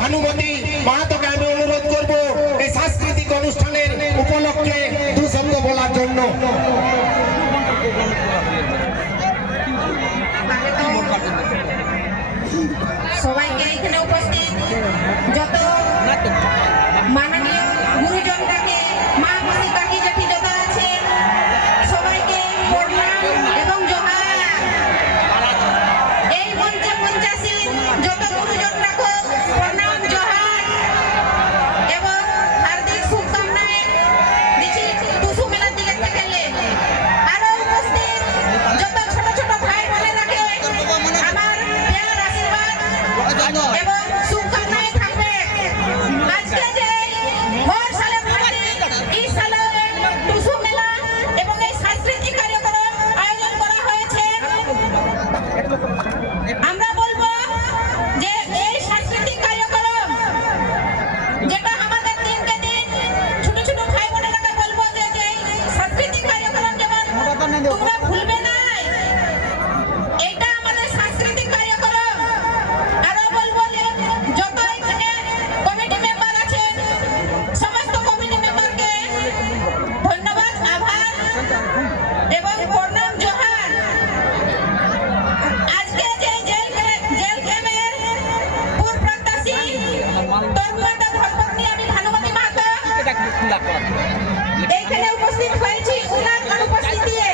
ভানুমতি মাহাতোকে আমি অনুরোধ করব এই সাংস্কৃতিক অনুষ্ঠানের উপলক্ষে দু শব্দ বলার জন্য। সবাইকে এখানে উপস্থিত যত মাননীয় গুরুজনটাকে মা মাসি কাকি জেঠি যত আছে সবাইকে প্রণাম এবং জোহার। এই মঞ্চে মঞ্চাসীন যত গুরুজনটাকে প্রণাম জোহার এবং হার্দিক শুভকামনায় দিচ্ছি টুসু মেলার দিকে থেকে। আরো উপস্থিত যত ছোট ছোট ভাই বোনেরাকে আমার প্যার আশীর্বাদ এবং শুভকামনায় থাকবে। আজকে যে ভোর সালে এই সালে টুসু মেলা এবং এই সাংস্কৃতিক কার্যক্রম আয়োজন করা হয়েছে, আমরা বলবো যে এই সাংস্কৃতিক কার্যক্রম যেটা আমাদের দিনকে দিন ছোট ছোট ভাই বোনেরাকে বলবো যে এই সাংস্কৃতিক কার্যক্রম যেমন তোমরা ভুলবে না, এটা আমাদের সাংস্কৃতিক কার্যক্রম। আরো বলবো যে যত এখানে কমিটি মেম্বার আছেন সমস্ত কমিটি মেম্বারকে ধন্যবাদ, আভার এবং প্রণাম জোহার। আজকে যে জেল ক্যাম্পের পূর্বপ্রত্যাশী তরুণতা ধর্মপত্নী আমি ভানুমতি মাহাতো এইখানে উপস্থিত হয়েছি। উনার অনুপস্থিতিতে